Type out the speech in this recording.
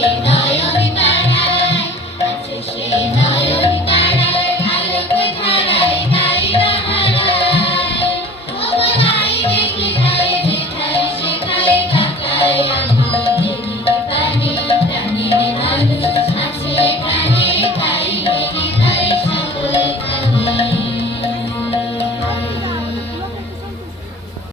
I She knows.